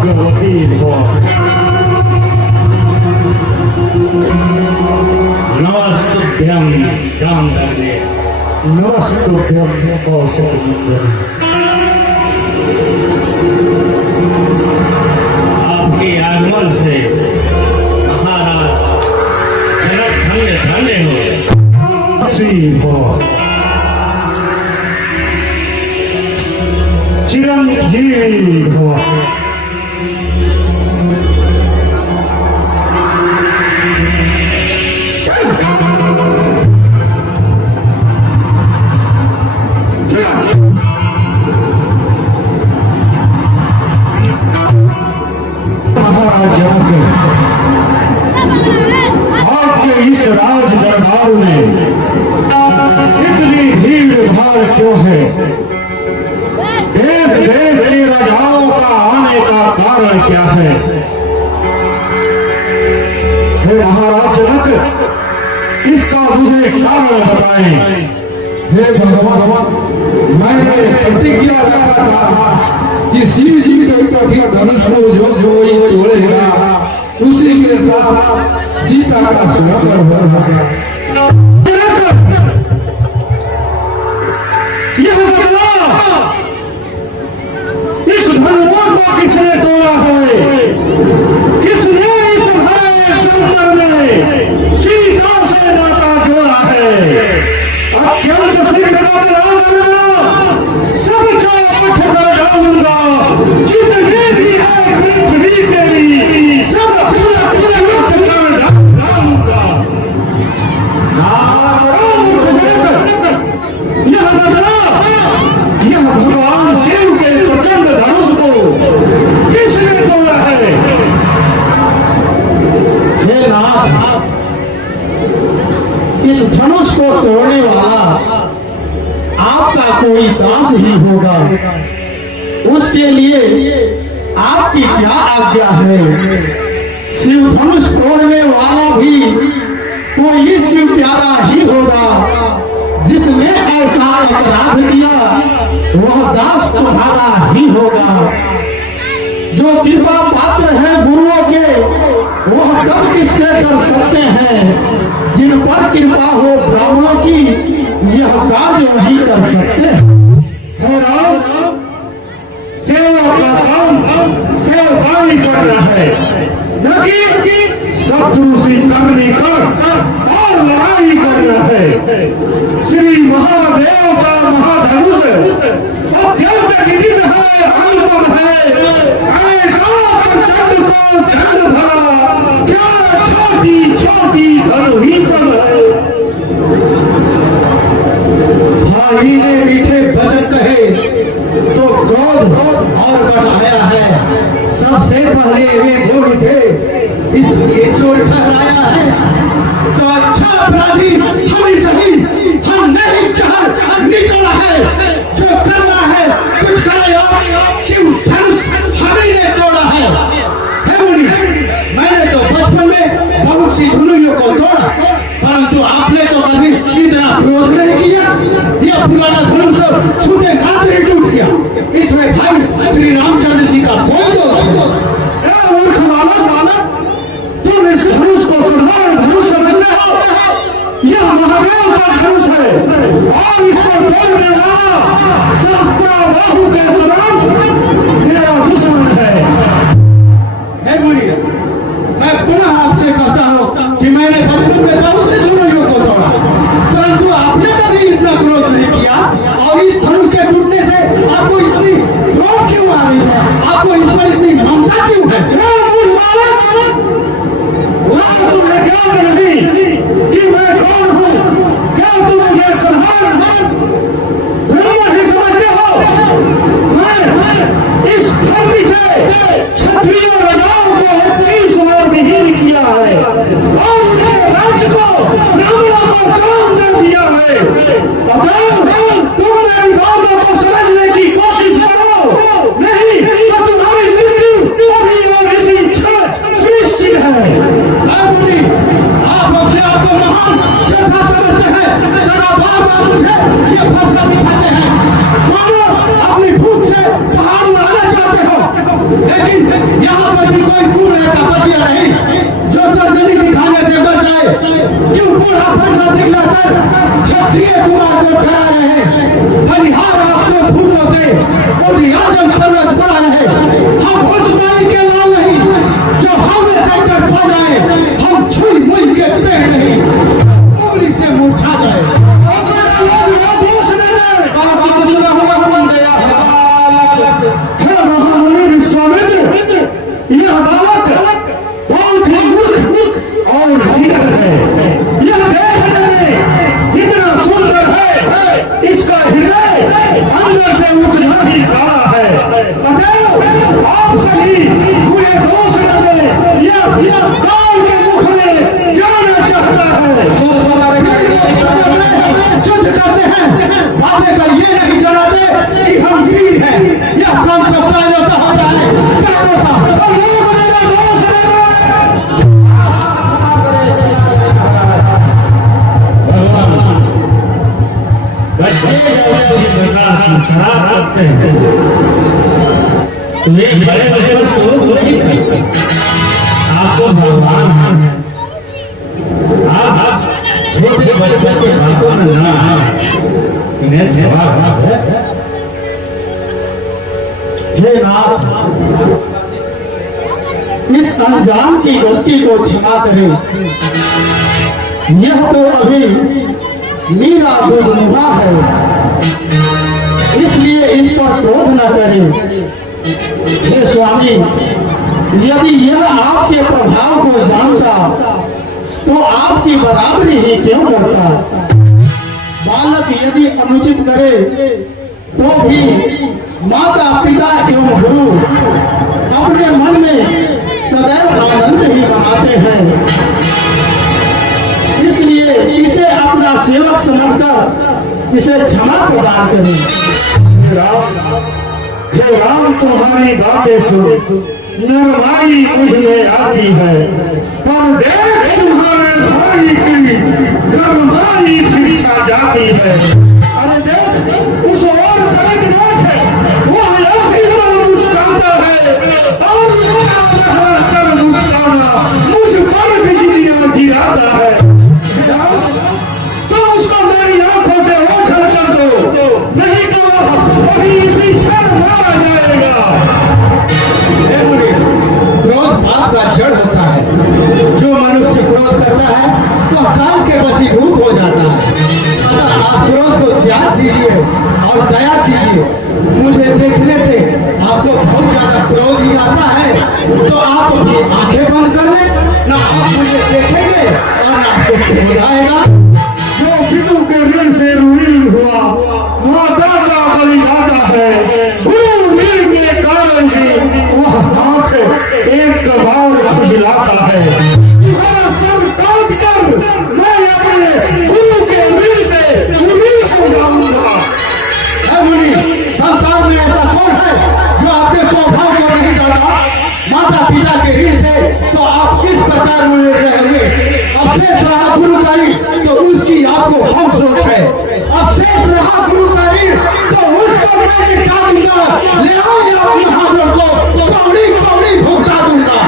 भगवती हो। नमस्तुभ्यं गांधर्वे। नमस्तुभ्यं कौशलपुत्र। आपके आगमन से महाराज जनक धन्य धन्य हो। श्री हो चिरंजीवी हो। महाराज आपके इस राज दरबार में इतनी भीड़ भाड़ क्यों है? देश देश के राजाओं का आने का कारण क्या है? हे महाराज जनक, इसका मुझे कारण बताएं। हे भगवान, मैंने प्रतिज्ञा रखा था कि शिव जी के कठिन धनुष को जो जोड़ेगा उसी के साथ सीता का स्वयं होगा। यह बदला इस धनुष को किसने तोड़ा है? किसने इस भरे सुंदर में सीता से नाता जोड़ा है? अत्यंत शीघ्र बदलाव करना, सब चौपट कर डालूंगा। जितनी भी है पृथ्वी तेरी, सब पूरा लुट कर डालूंगा। यह बदला, यह भगवान शिव के प्रचंड धनुष को किसने तोड़ा है? हे नाथ, इस धनुष को तोड़ने वाला आपका कोई दास ही होगा। उसके लिए आपकी क्या आज्ञा है? शिव धनुष तोड़ने वाला भी कोई शिव प्यारा ही होगा। जिसने ऐसा अपराध किया वह दास तुम्हारा ही होगा। जो कृपा पात्र है गुरुओं के, वह कब किससे कर सकते हैं? जिन पर कृपा हो ब्राह्मणों की, यह कार्य नहीं कर सकते। सेवा का काम सेवकाई करना है, न कि शत्रुसी करनी कर और लड़ाई करना है। श्री महादेव का महाधनुष अत्यंत विदित है, अनुपम है। ऐसा प्रचंड को दंड भरा, क्या छोटी छोटी धनु ही सब है। भाई ने मीठे वचन कहे तो क्रोध और बढ़ाया है। सबसे पहले वे बोल उठे, इसलिए चोट ठहराया है तो अच्छा अपराधी हम ही सही, हमने ही चाह निचोड़ा है। जो करना है कुछ करेगा, शिव धनुष हमें ने तोड़ा है। हे मुनि, मैंने तो बचपन में बहुत सी धनुषों को तोड़ा, परंतु आपने तो कभी इतना क्रोध नहीं किया। यह पुराना धनुष तो छूटे मात्र ही टूट गया। इसमें भाई श्री रामचंद्र जी का कोई दोष नहीं। मूर्ख बालक, तुम इस धनुष को साधारण धनुष समझते हो? यह महादेव का धनुष है और इसको तोड़ने वाला सहस्त्राबाहु के समान मेरा दुश्मन है। हे मुनि, मैं पुनः आपसे कहता हूँ कि मैंने बचपन में बहुत से धनुषों को तोड़ा, परंतु आपने कभी इतना क्रोध नहीं किया। और इस धनुष के टूटने से आपको इतनी क्रोध क्यों आ रही है? क्षत्रिय कुमार को डरा रहे, बलिहार आपको फूलों से आजम पर्वत बना रहे। हम उस माई के लाल नहीं जो हमने सेक्टर पा जाए, हम छुई मुई के पेड़ नहीं उंगली से मुरझा जाए। यह बालक बहुत ही मूर्ख और निडर है। यह देखने में जितना सुंदर है, इसका हृदय अंदर से उतना ही काला है। अतः आप सभी मुझे दूसरे में यह काल के मुख में जाना चाहता है। युद्ध करते हैं, बातें कर ये नहीं जनाते कि हम वीर हैं। यह काम तो कायरों का होता है, कायरों का। और लोग मेरा दोस्त शराब करते हैं तो एक बड़े बड़े लोग नहीं करते। आपको भगवान है, आप छोटे बच्चों के हाथों में ना इन्हें जवाब है। हे नाथ, इस अनजान की गलती को क्षमा करें। यह तो अभी मीरा दुर्मुहा है, इसलिए इस पर क्रोध न करें। हे स्वामी, यदि यह आपके प्रभाव को जानता तो आपकी बराबरी ही क्यों करता। बालक यदि अनुचित करे तो भी माता पिता एवं गुरु अपने मन में सदैव आनंद ही मनाते हैं। इसलिए इसे अपना सेवक समझकर इसे क्षमा प्रदान करें। हे राम, तुम्हारी बातें सुन नरमाई मुझ में आती है, पर देख तुम्हारे भाई की गरमाई पीछा जाती है। अरे देख, उस और तक देख, वह अब भी तो मुस्कुराता है और मुस्कुराकर मुस्कुराना मुझ पर बिजलियां गिराता है। तो उसको मेरी आंखों से ओझल कर दो, नहीं तो अभी इसी क्षण मारा जाएगा। क्रोध पाप का जड़ होता है। जो मनुष्य क्रोध करता है वह काम के वशीभूत हो जाता है। अतः आप क्रोध को त्याग दीजिए और दया कीजिए। मुझे देखने से आपको बहुत ज्यादा क्रोध ही आता है, तो आप अपनी आंखें बंद कर लें, ना आप मुझे देखेंगे और ना आपको क्रोध आएगा। जो पितु के ऋण से ऋणी हुआ, माता का बलिदाता है। गुरु ऋण के कारण ही वह हाथ एक बार खुजलाता है। तुम्हारा सर काट कर मैं अपने गुरु के ऋण से ऋणी हो जाऊंगा। संसार में ऐसा कौन है जो आपके स्वभाव को नहीं जानता। माता पिता के ऋण से तो आप किस प्रकार में रहेंगे। अब शेष रहा गुरु का ऋण, तो उसकी आपको बहुत सोच है। अब शेष रहा गुरु का ऋण, तो उसको मैं निपटा दूंगा। ले आओ अपने हाथों को कौड़ी कौड़ी भुगता दूंगा।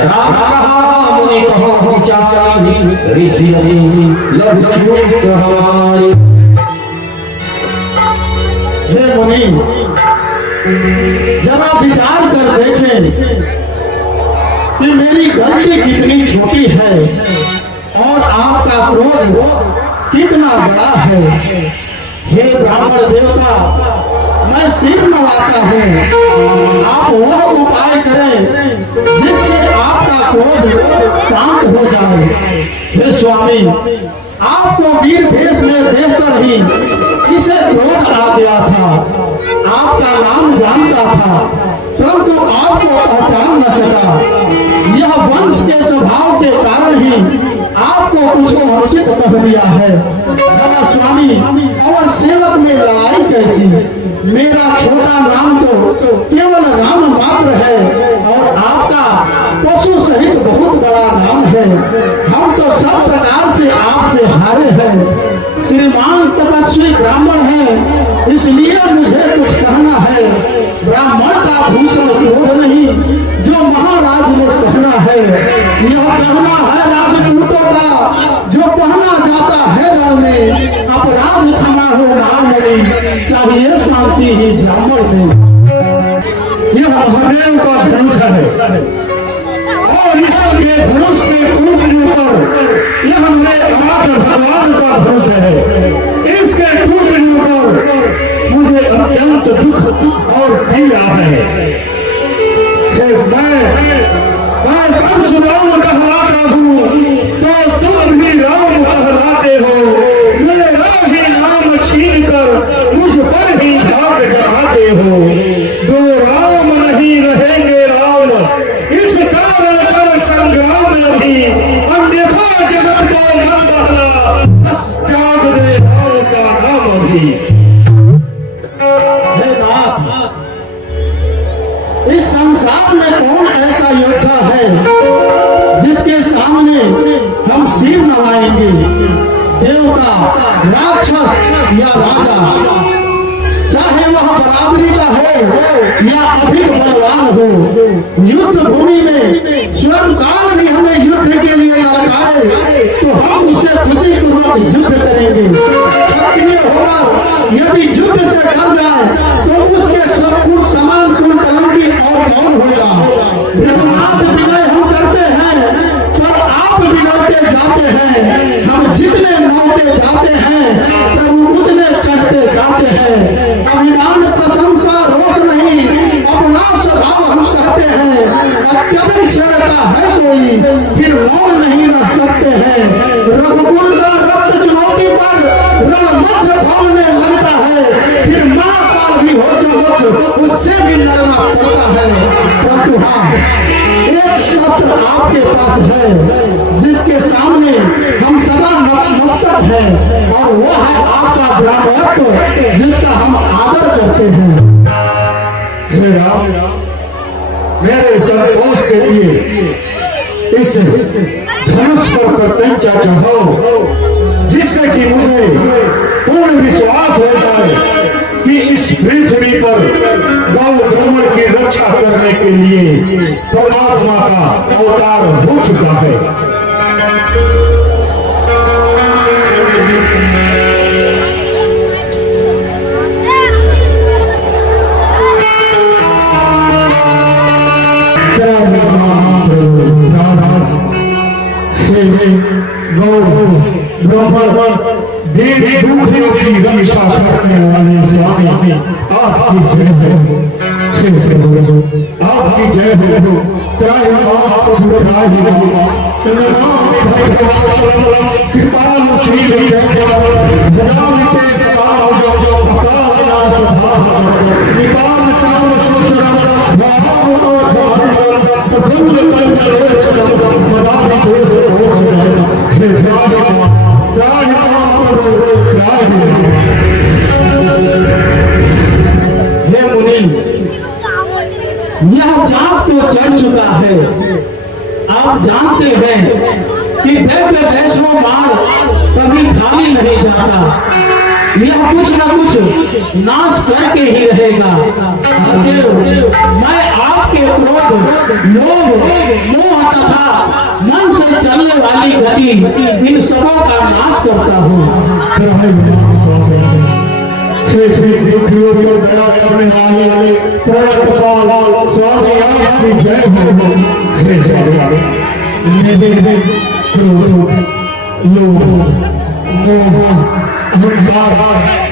राम कहा मुनि कहो विचारी, ऋषि लघु चूक हमारी। हे मुनि, जरा विचार कर देखें कि मेरी गलती कितनी छोटी है और आपका क्रोध कितना बड़ा है। हे ब्राह्मण देवता, मैं सिर नवाता हूँ। आप वह उपाय करें जिससे आपका क्रोध शांत हो जाए। हे स्वामी, आपको वीर भेष में देखकर ही इसे क्रोध आ गया था। आपका नाम जानता था, परंतु आपको पहचान न सका। यह वंश के स्वभाव के कारण ही आपको कुछ अनुचित कह दिया है। भला स्वामी और सेवक में लड़ाई कैसी। मेरा छोटा नाम तो केवल राम मात्र है और आपका पशु सहित बहुत बड़ा नाम है। हम तो सब प्रकार से आपसे हारे हैं। श्रीमान तपस्वी ब्राह्मण है, इसलिए मुझे कुछ कहना है। ब्राह्मण का भूषण क्रोध नहीं, जो महाराज ने कहना है। यह कहना है राजपूतों का, जो पहना जाता है रण में। अपराध क्षमा हो महामणि, चाहिए शांति ही ब्राह्मण में। यह महादेव का धनुष है और इसके धनुष के टूटने पर यह मेरे अनाथ भगवान का धनुष है। इसके टूटने पर मुझे अत्यंत दुख और पीड़ा है। मैं परशुराम कहलाता हूँ तो तुम भी राम कहलाते हो। मेरा ही नाम छीन कर मुझ पर ही भाग जमाते हो। दो राम नहीं रहेंगे राम, इस कारण कर संग्राम नहीं। अन्यथा जगत को मन बहला, बस त्याग दे राम का नाम भी। हे नाथ, इस संसार में कौन ऐसा योद्धा है जिसके सामने हम सिर नवाएंगे? देवता, राक्षस या राजा, चाहे वह बराबरी का हो या अधिक बलवान हो, युद्ध भूमि में स्वयं काल भी हमें युद्ध के लिए ललकारे तो हम उसे खुशी पूर्वक युद्ध करेंगे। क्षत्रिय होकर यदि युद्ध से डर जाए तो उसके समान कलंकी और कौन होगा? ब्रह्मांड विनय हम करते हैं पर आप बिगड़ते जाते हैं। हम जितने मरते जाते हैं प्रभु उतने चढ़ते जाते हैं। अभिमान प्रशंसा रोष नहीं, अपना स्वभाव हम कहते हैं। अत्यधिक छेड़ता है कोई फिर मौन नहीं रह सकते हैं। रघुकुल का रक्त चुनौती पर रणमंच खोलने लगता है, फिर महाकाल भी हो सकता उससे भी लड़ना पड़ता है। परंतु हाँ, एक शस्त्र आपके पास है जिसके सामने हम सदा नतमस्तक हैं और वो है आपका ब्राह्मणत्व जिसका हम आदर करते हैं। हे राम, मेरे संतोष के लिए इस धनुष पर प्रत्यंचा चढ़ाओ, जिससे कि मुझे पूर्ण विश्वास हो जाए कि इस पृथ्वी पर गौ ब्राह्मण की रक्षा करने के लिए परमात्मा का अवतार हो चुका है। देवी दुखियों की रक्षा करने वाले स्वामी आपकी जय हो, आपकी जय हो। चाहे आप कृपाल श्री हे मुनि, यह चाप तो चढ़ चुका है। आप जानते हैं कि दिव्य वैष्णव मार्ग कभी खाली नहीं जाता। यह कुछ न कुछ नाश करके ही रहेगा। मैं आपके क्रोध, लोभ, मोह तथा मन से चलने वाली गति इन सबों का नाश करता हूँ। दुखियों पर दया करने वाले परम स्वामी आपकी जय हो। हे स्वामी,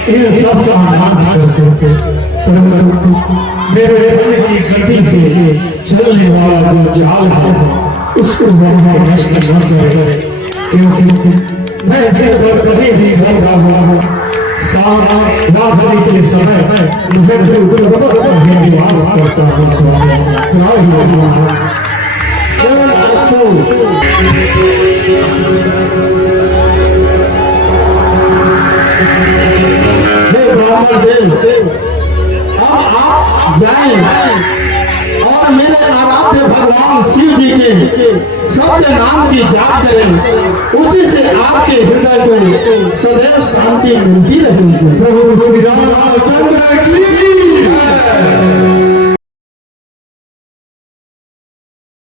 ये सब नाश करके मेरे मन की गति से चलने वाला जो जाल है उसको नष्ट न करे, क्योंकि मैं कभी भी बोल रहा हूँ रात्रि के समय मुझे निवास करता अब आप जाएं और मेरे आराध्य भगवान शिव जी के सत्य नाम की जाप करें, उसी से आपके हृदय को सदैव शांति मिलती रहेगी। प्रभु श्री रामचंद्र की